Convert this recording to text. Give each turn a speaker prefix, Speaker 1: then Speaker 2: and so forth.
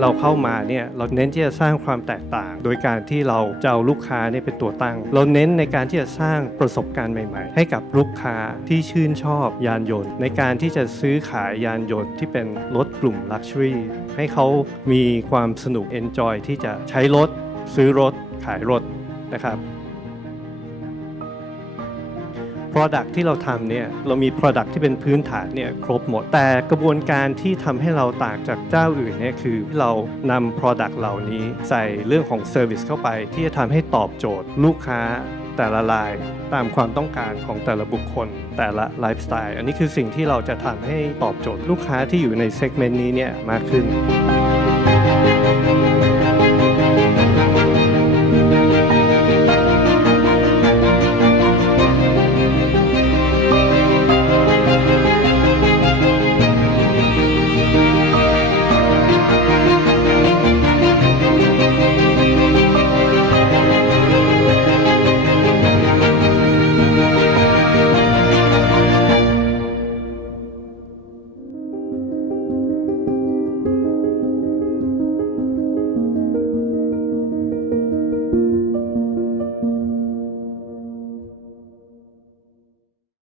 Speaker 1: เราเข้ามาเนี่ยเราเน้นที่จะสร้างความแตกต่าง โดยการที่เราจะเอาลูกค้าเนี่ยเป็นตัวตั้ง เราเน้นในการที่จะสร้างประสบการณ์ใหม่ ๆ ให้กับลูกค้าที่ชื่นชอบยานยนต์ ในการที่จะซื้อขายยานยนต์ที่เป็นรถกลุ่มลักชัวรี่ให้เขามีความสนุกเอนจอยที่จะใช้รถ ซื้อรถขายรถนะครับ Product ที่เราทำเนี่ยเรามี Product ที่เป็นพื้นฐานเนี่ยครบหมด แต่กระบวนการที่ทำให้เราต่างจากเจ้าอื่นเนี่ยคือเรานำ Product เหล่านี้ใส่เรื่องของ Service เข้าไป ที่จะทำให้ตอบโจทย์ลูกค้าแต่ละรายตามความต้องการของแต่ละบุคคล แต่ละไลฟ์สไตล์อันนี้คือสิ่งที่เราจะทำให้ตอบโจทย์ลูกค้าที่อยู่ในเซกเมนต์นี้เนี่ยมากขึ้น